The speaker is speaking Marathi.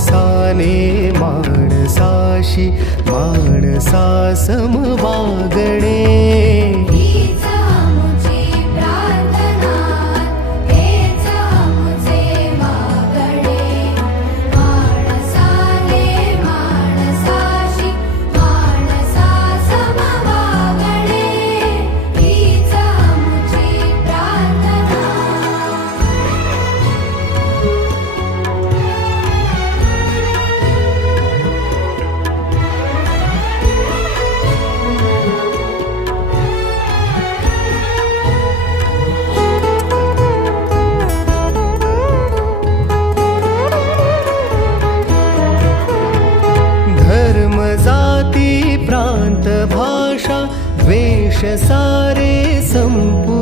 माणसाने माणसाशी माणसा सम वागणे. हीच आमुची प्रार्थना, हेच आमुचे मागणे. माणसाने माणसाशी माणसा सम वागणे. हीच आमुची प्रार्थना. धर्म जाती प्रांत भाषा द्वेष सारे संपू